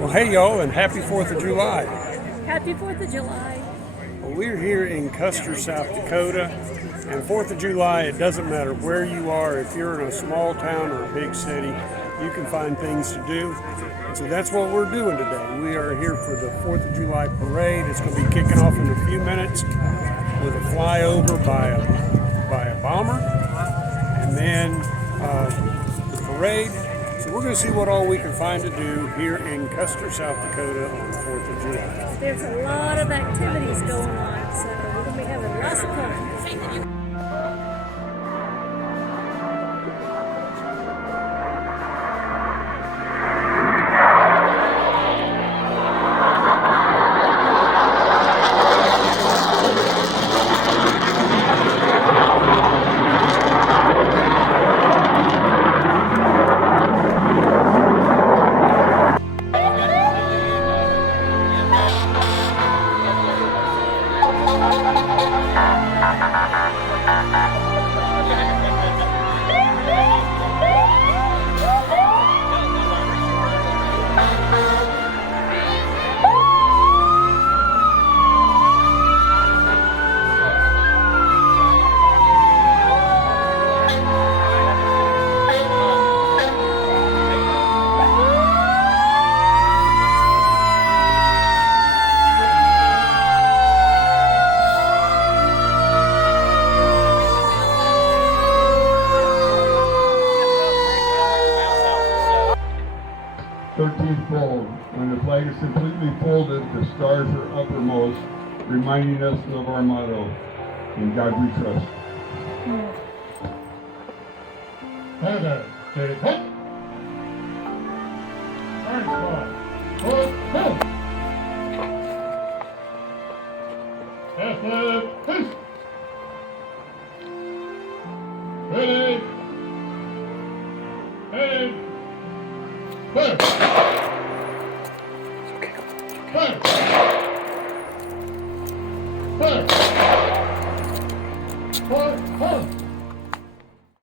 Well, hey y'all, and happy 4th of July. Happy 4th of July. Well, we're here in Custer, South Dakota, and 4th of July, it doesn't matter where you are. If you're in a small town or a big city, you can find things to do. And so that's what we're doing today. We are here for the 4th of July parade. It's going to be kicking off in a few minutes with a flyover by a bomber, and then the parade. So we're going to see what all we can find to do here in Custer, South Dakota on the 4th of July. There's a lot of activities going on, so we're going to be having lots of fun. Fold. When the flag is completely folded, the stars are uppermost, reminding us of our motto, in God we trust. Heather, say hope. Orange spot. Hope, hope. Half left, peace. Ready. And fire. Fire!